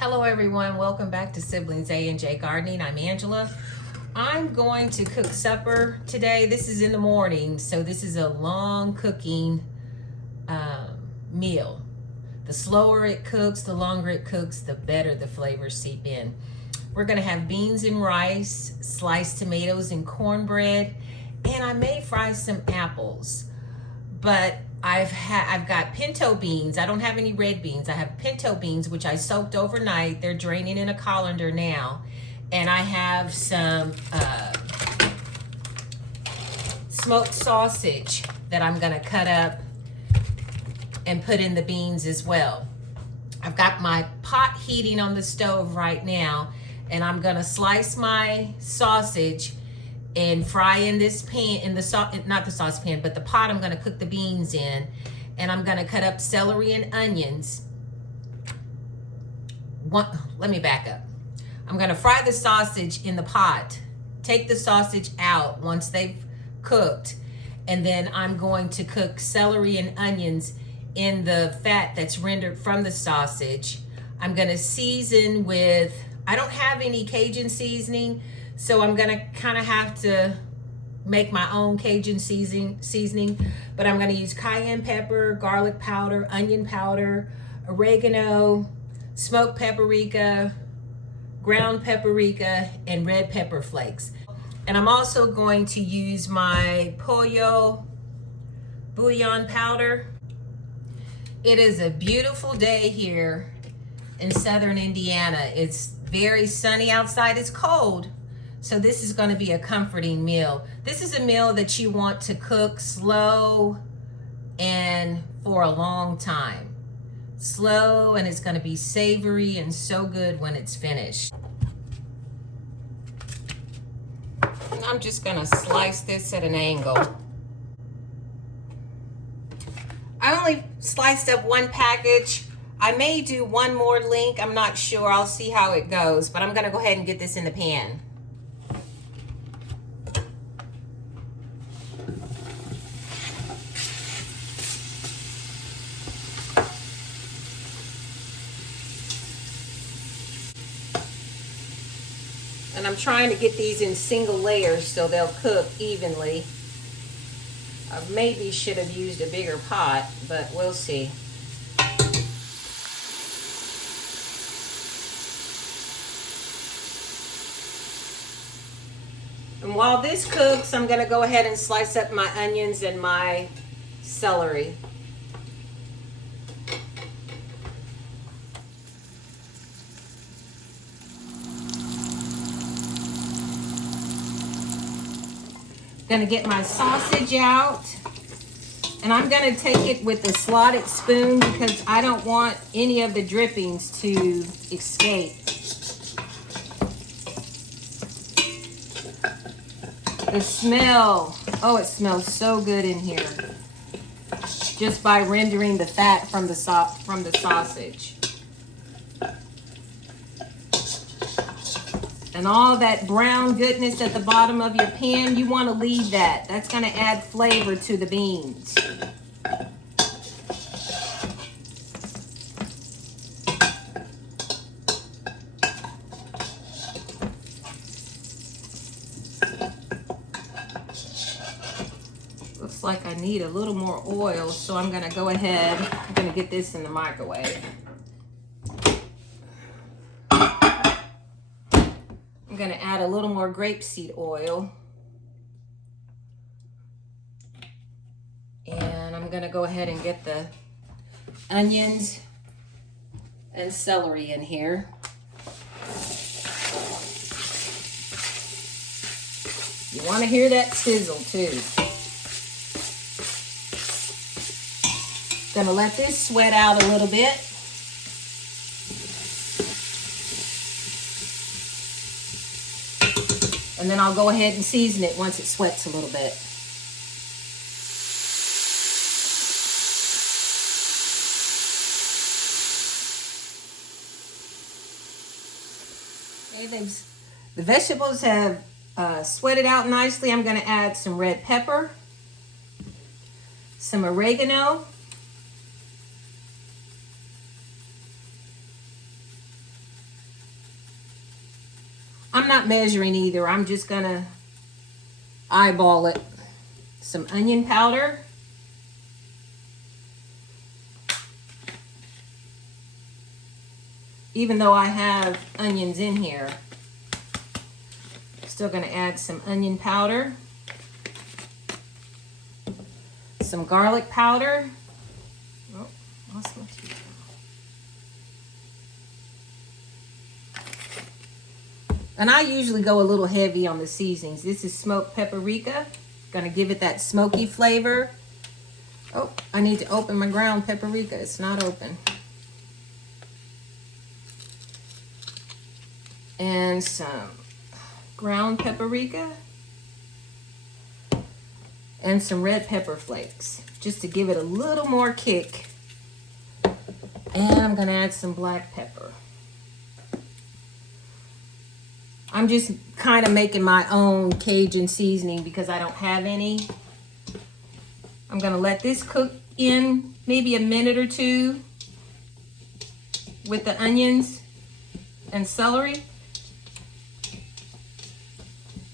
Hello everyone, welcome back to Siblings A and J Gardening. I'm Angela. I'm going to cook supper today. This is in the morning, so this is a long cooking meal. The slower it cooks, the longer it cooks, the better the flavors seep in. We're gonna have beans and rice, sliced tomatoes and cornbread, and I may fry some apples. But I've got pinto beans. I don't have any red beans. I have pinto beans, which I soaked overnight. They're draining in a colander now. And I have some smoked sausage that I'm gonna cut up and put in the beans as well. I've got my pot heating on the stove right now, and I'm gonna slice my sausage and fry in this pan, not the saucepan, but the pot I'm gonna cook the beans in. And I'm gonna cut up celery and onions. Let me back up. I'm gonna fry the sausage in the pot, take the sausage out once they've cooked, and then I'm going to cook celery and onions in the fat that's rendered from the sausage. I'm gonna season with, I don't have any Cajun seasoning, so I'm gonna kind of have to make my own Cajun seasoning, but I'm gonna use cayenne pepper, garlic powder, onion powder, oregano, smoked paprika, ground paprika, and red pepper flakes. And I'm also going to use my pollo bouillon powder. It is a beautiful day here in southern Indiana. It's very sunny outside. It's cold. So this is going to be a comforting meal. This is a meal that you want to cook slow and for a long time. Slow, and it's going to be savory and so good when it's finished. And I'm just going to slice this at an angle. I only sliced up one package. I may do one more link. I'm not sure. I'll see how it goes, but I'm going to go ahead and get this in the pan. And I'm trying to get these in single layers so they'll cook evenly. I maybe should have used a bigger pot, but we'll see. And while this cooks, I'm going to go ahead and slice up my onions and my celery. Gonna get my sausage out, and I'm gonna take it with a slotted spoon because I don't want any of the drippings to escape. The smell, oh, it smells so good in here, just by rendering the fat from the sausage. And all that brown goodness at the bottom of your pan, you want to leave that. That's going to add flavor to the beans. Looks like I need a little more oil, so I'm going to go ahead. I'm going to get this in the microwave. I'm going to add a little more grapeseed oil. And I'm going to go ahead and get the onions and celery in here. You want to hear that sizzle too. Going to let this sweat out a little bit. And then I'll go ahead and season it once it sweats a little bit. Okay, the vegetables have sweated out nicely. I'm going to add some red pepper, some oregano, I'm not measuring either. I'm just gonna eyeball it. Some onion powder. Even though I have onions in here, still gonna add some onion powder, some garlic powder. Oh, lost my teeth. And I usually go a little heavy on the seasonings. This is smoked paprika. Gonna give it that smoky flavor. Oh, I need to open my ground paprika. It's not open. And some ground paprika. And some red pepper flakes, just to give it a little more kick. And I'm gonna add some black pepper. I'm just kind of making my own Cajun seasoning because I don't have any. I'm gonna let this cook in maybe a minute or two with the onions and celery.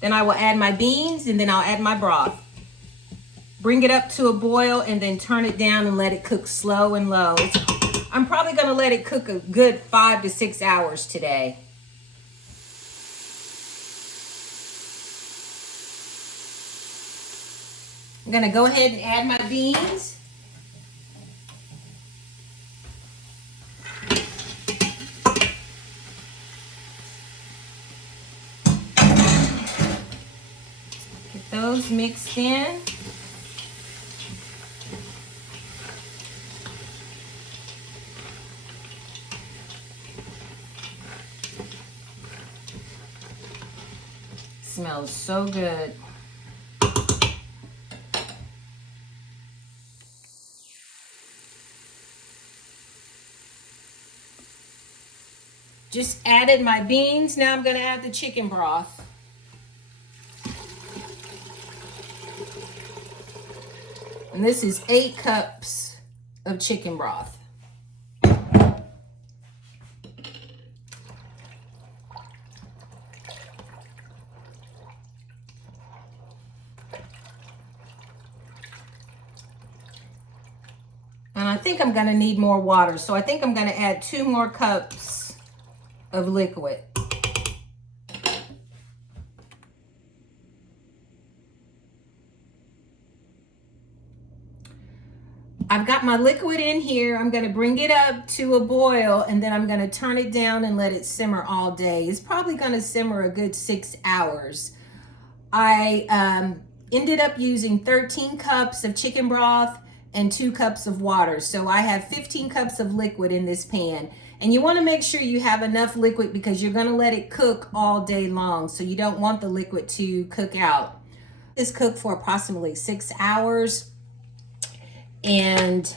Then I will add my beans and then I'll add my broth. Bring it up to a boil and then turn it down and let it cook slow and low. I'm probably gonna let it cook a good 5 to 6 hours today. I'm gonna go ahead and add my beans. Get those mixed in. Smells so good. Just added my beans. Now I'm going to add the chicken broth. And this is 8 cups of chicken broth. And I think I'm going to need more water. So I think I'm going to add 2 more cups of liquid. I've got my liquid in here. I'm going to bring it up to a boil and then I'm going to turn it down and let it simmer all day. It's probably going to simmer a good 6 hours. I ended up using 13 cups of chicken broth and 2 cups of water. So I have 15 cups of liquid in this pan. And you want to make sure you have enough liquid because you're going to let it cook all day long. So you don't want the liquid to cook out. This cooked for approximately 6 hours. And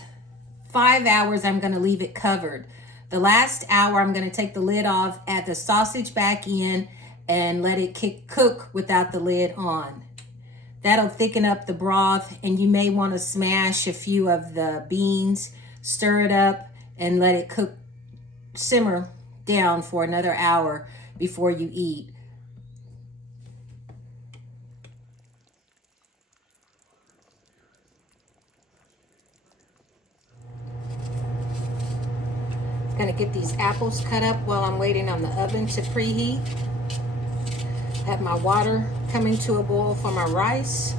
5 hours, I'm going to leave it covered. The last hour, I'm going to take the lid off, add the sausage back in, and let it cook without the lid on. That'll thicken up the broth, and you may want to smash a few of the beans, stir it up, and let it cook, simmer down for another hour before you eat. Gonna get these apples cut up while I'm waiting on the oven to preheat. Have my water coming to a boil for my rice.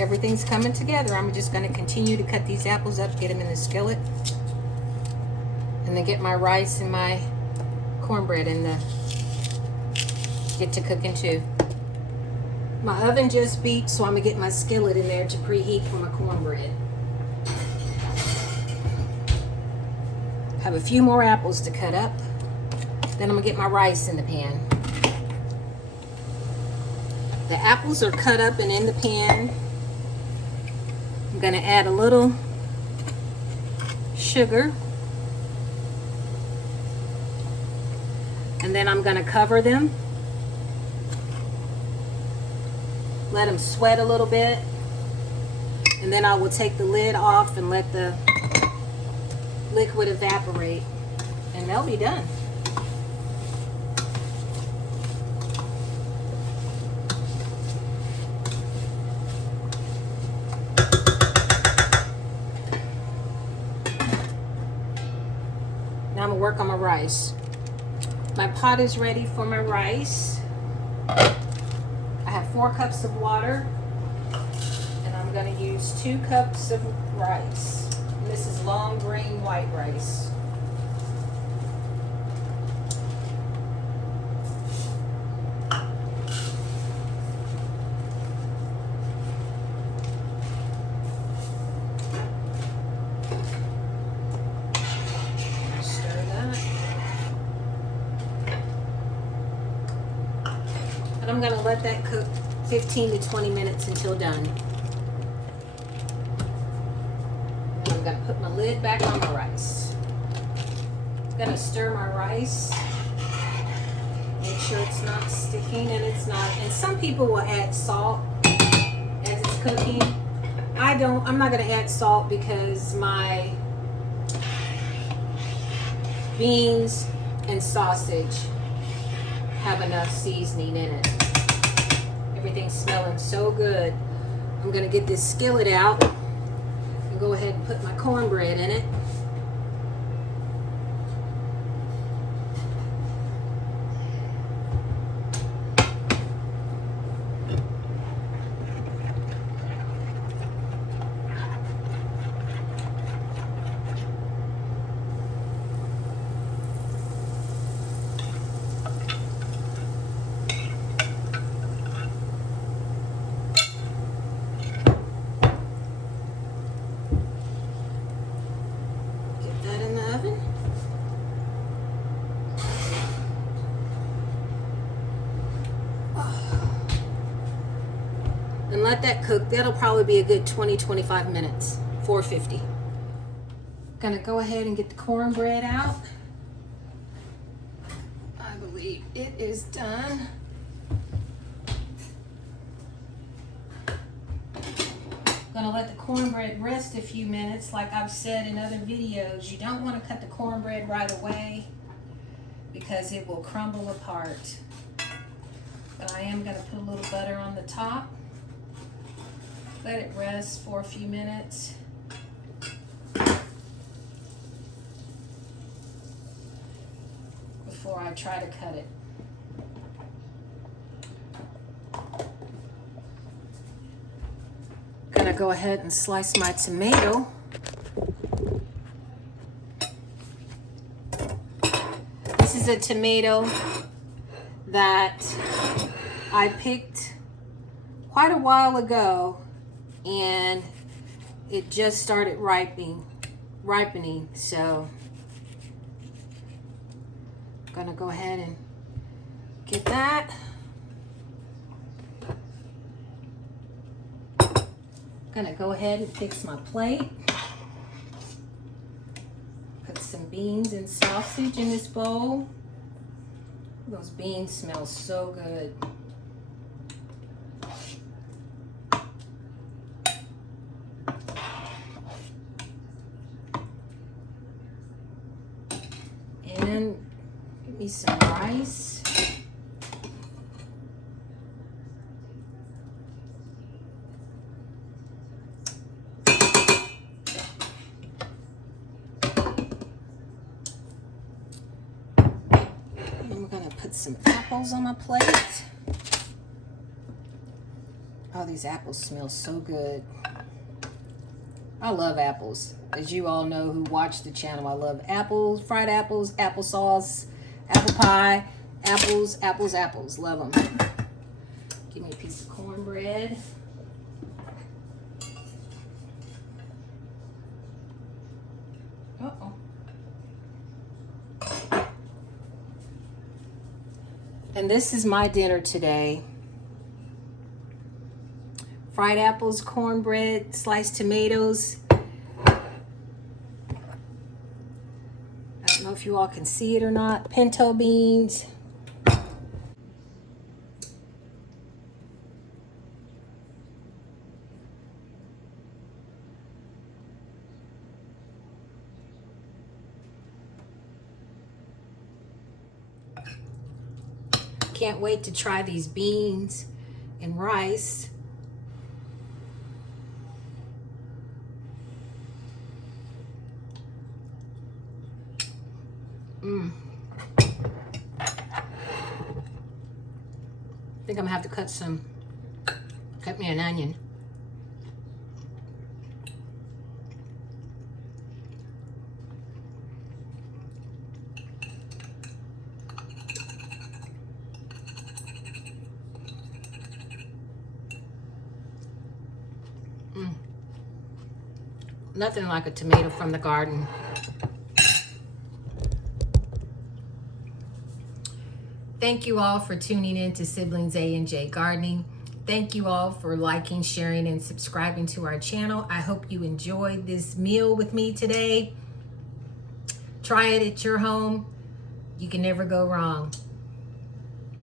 Everything's coming together. I'm just gonna continue to cut these apples up, get them in the skillet, and then get my rice and my cornbread in the, get to cooking too. My oven just beat, so I'm gonna get my skillet in there to preheat for my cornbread. Have a few more apples to cut up. Then I'm gonna get my rice in the pan. The apples are cut up and in the pan. I'm gonna add a little sugar. And then I'm gonna cover them. Let them sweat a little bit. And then I will take the lid off and let the liquid evaporate, and they'll be done. Now I'm gonna work on my rice. My pot is ready for my rice. I have 4 cups of water, and I'm gonna use 2 cups of rice. And this is long grain white rice. And I'm gonna let that cook 15 to 20 minutes until done. And I'm gonna put my lid back on my rice. I'm gonna stir my rice. Make sure it's not sticking, and it's not. And some people will add salt as it's cooking. I don't. I'm not gonna add salt because my beans and sausage have enough seasoning in it. Everything's smelling so good. I'm gonna get this skillet out and go ahead and put my cornbread in it. And let that cook. That'll probably be a good 20-25 minutes. 450. Gonna go ahead and get the cornbread out. I believe it is done. Gonna let the cornbread rest a few minutes. Like I've said in other videos, you don't want to cut the cornbread right away because it will crumble apart. But I am gonna put a little butter on the top. Let it rest for a few minutes. Before I try to cut it. Gonna go ahead and slice my tomato. This is a tomato that I picked quite a while ago, and it just started ripening, so I'm gonna go ahead and get that. Gonna go ahead and fix my plate. Put some beans and sausage in this bowl. Those beans smell so good. And give me some rice. And we're gonna put some apples on my plate. Oh, these apples smell so good. I love apples. As you all know who watch the channel, I love apples, fried apples, applesauce, apple pie, apples, apples, apples. Love them. Give me a piece of cornbread. Uh-oh. And this is my dinner today. Fried apples, cornbread, sliced tomatoes. I don't know if you all can see it or not. Pinto beans. Can't wait to try these beans and rice. I think I'm gonna have to cut me an onion. Nothing like a tomato from the garden. Thank you all for tuning in to Siblings A&J Gardening. Thank you all for liking, sharing, and subscribing to our channel. I hope you enjoyed this meal with me today. Try it at your home. You can never go wrong.